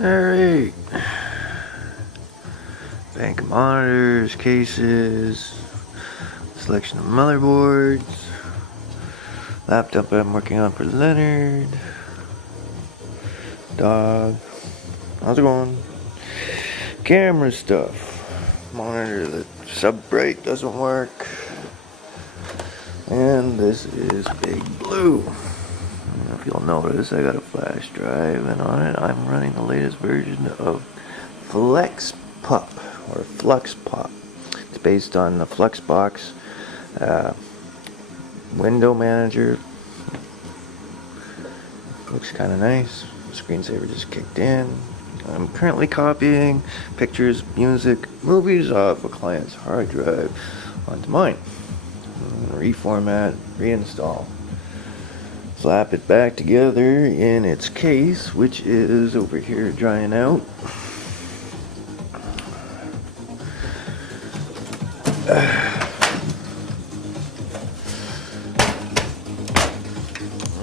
Alright. Bank of monitors, cases, selection of motherboards, laptop I'm working on for Leonard, dog, how's it going? Camera stuff, monitor the sub-bright doesn't work, and this is Big Blue. If you'll notice, I got a flash drive, and on it I'm running the latest version of FlexPup or FluxPop. It's based on the Fluxbox window manager. Looks kind of nice. Screensaver just kicked in. I'm currently copying pictures, music, movies off a client's hard drive onto mine. Reformat, reinstall. Slap it back together in its case, which is over here drying out.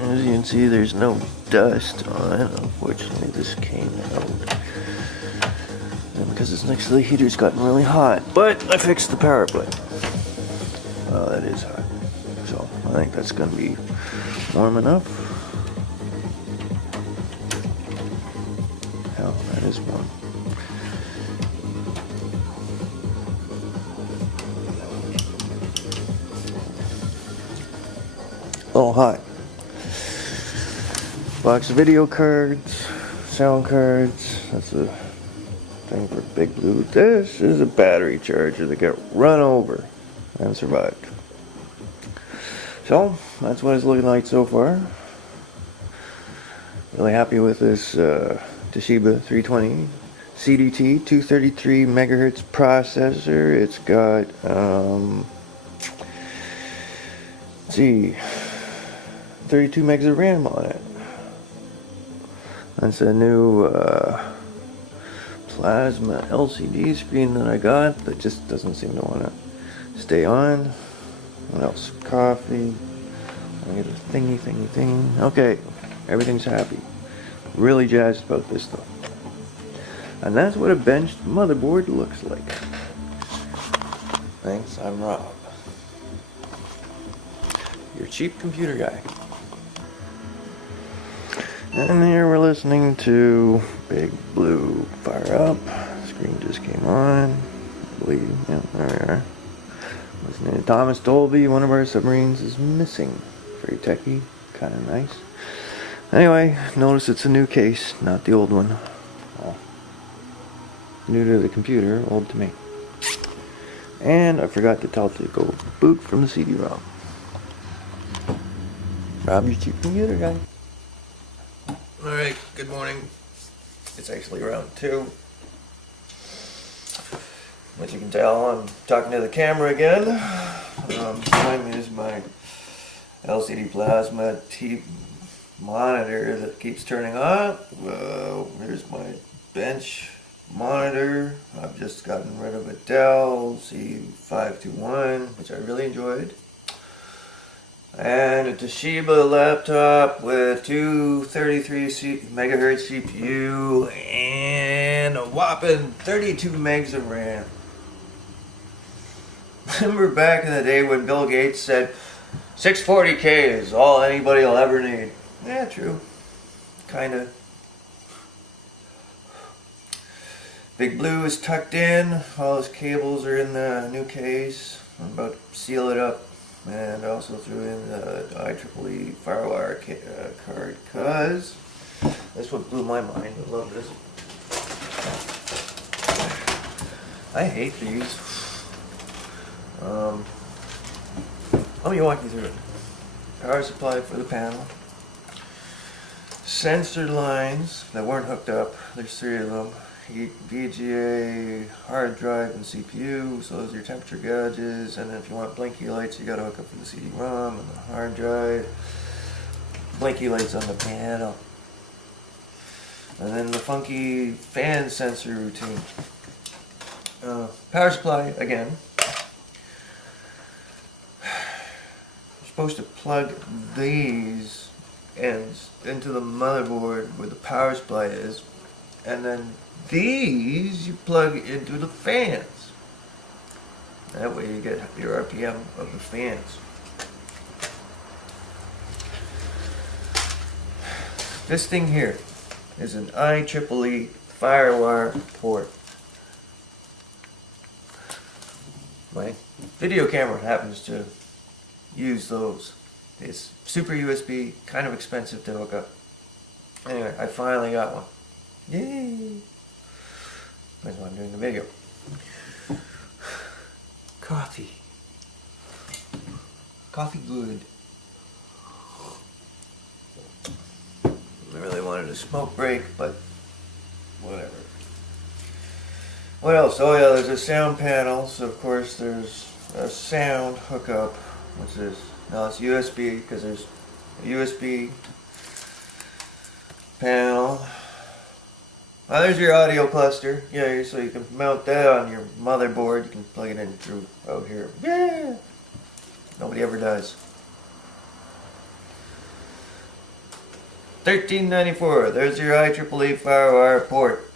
As you can see, there's no dust on it. Unfortunately, this came out. And because it's next to the heater, it's gotten really hot. But I fixed the power plate. Well, that is hot. So I think that's going to be warm enough. Hell, that is warm. A little hot. Box of video cards, sound cards. That's a thing for Big Blue. This is a battery charger that got run over and survived. So that's what it's looking like so far. Really happy with this Toshiba 320 CDT 233 megahertz processor. It's got let's see, 32 megs of RAM on it. That's a new plasma LCD screen that I got that just doesn't seem to want to stay on. What else? Coffee. I get a thingy. Okay, everything's happy. Really jazzed about this though. And that's what a benched motherboard looks like. Thanks, I'm Rob. Your cheap computer guy. And here we're listening to Big Blue fire up. Screen just came on. I believe, yeah, there we are. Listening to Thomas Dolby, one of our submarines is missing. Very techy, kind of nice. Anyway, notice it's a new case, not the old one. Oh. New to the computer, old to me. And I forgot to tell it to go boot from the CD-ROM. Rob, your cheap computer guy. Alright, good morning. It's actually around 2. As you can tell, I'm talking to the camera again. Mine is my LCD plasma monitor that keeps turning on. Here's my bench monitor. I've just gotten rid of a Dell C521, which I really enjoyed. And a Toshiba laptop with two 33 megahertz CPU and a whopping 32 megs of RAM. Remember back in the day when Bill Gates said 640K is all anybody will ever need? Yeah, true. Kinda. Big Blue is tucked in. All his cables are in the new case. I'm about to seal it up. And I also threw in the IEEE Firewire card, because that's what blew my mind. I love this. I hate these. Let me walk you through it. Power supply for the panel. Sensor lines that weren't hooked up. There's 3 of them. VGA, hard drive, and CPU. So those are your temperature gauges. And then if you want blinky lights, you gotta hook up for the CD-ROM and the hard drive. Blinky lights on the panel. And then the funky fan sensor routine. Power supply again. You're supposed to plug these ends into the motherboard where the power supply is, and then these you plug into the fans. That way you get your RPM of the fans. This thing here is an IEEE Firewire port. My video camera happens to use those. It's super USB, kind of expensive to hook up. Anyway, I finally got one. Yay! That's why I'm doing the video. Coffee. Coffee good. I really wanted a smoke break, but whatever. What else? Oh yeah, there's a sound panel. So of course there's a sound hookup. What's this? No, it's USB because there's a USB panel. Oh, there's your audio cluster. Yeah, so you can mount that on your motherboard. You can plug it in through out here. Yeah. Nobody ever does. $13.94. There's your IEEE Firewire port.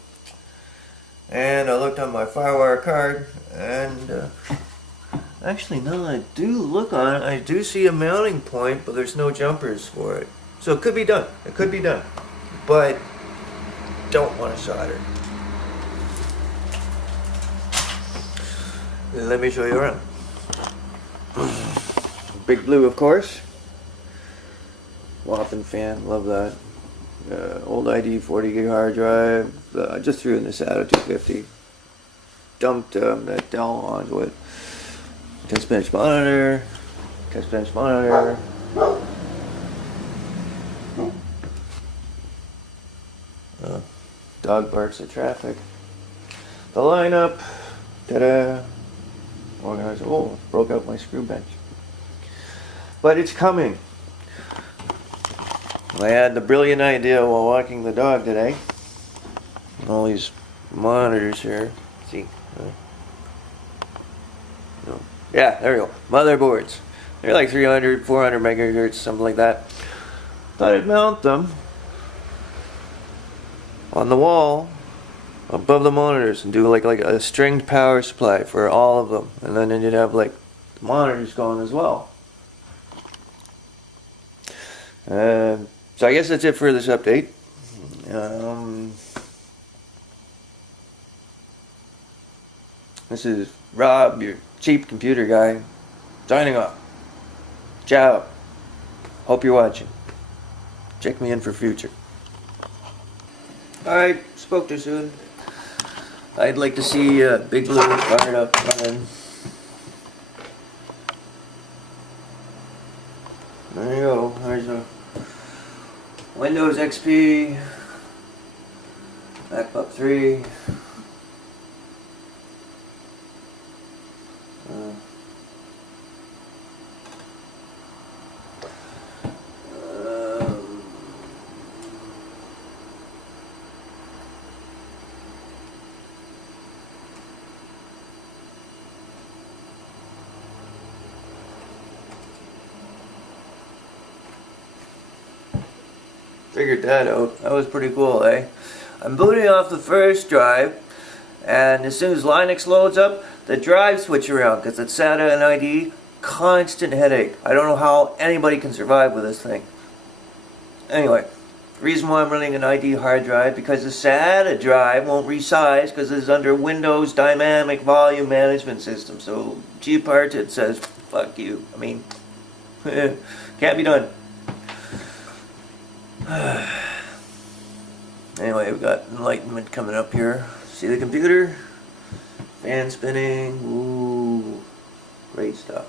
And I looked on my Firewire card, and actually, now that I do look on it, I do see a mounting point, but there's no jumpers for it. So it could be done. It could be done. But don't want to solder. Let me show you around. Big Blue, of course. Whopping fan, love that. Old ID 40 gig hard drive. I just threw in this SATA 250. Dumped that Dell onto it. Test bench monitor. Test bench monitor. Dog barks at traffic. The lineup. Ta-da. Organizer. Oh, broke out my screw bench. But it's coming. I had the brilliant idea while walking the dog today. All these monitors here. See? No. Yeah, there we go. Motherboards. They're like 300, 400 megahertz, something like that. Thought I'd mount them on the wall above the monitors and do like a stringed power supply for all of them. And then you'd have like the monitors going as well. So I guess that's it for this update. This is Rob, your cheap computer guy, signing off. Ciao. Hope you're watching. Check me in for future. Alright, spoke too soon. I'd like to see Big Blue fired up, running. There you go. There's a Windows XP, MacBook 3. Figured that out. That was pretty cool, eh? I'm booting off the first drive, and as soon as Linux loads up, the drive switch around because it's SATA and ID. Constant headache. I don't know how anybody can survive with this thing. Anyway, the reason why I'm running an ID hard drive because the SATA drive won't resize because it's under Windows Dynamic Volume Management System. So Gparted says, fuck you. I mean, can't be done. Anyway, we've got enlightenment coming up here. See the computer? Fan spinning. Ooh, great stuff.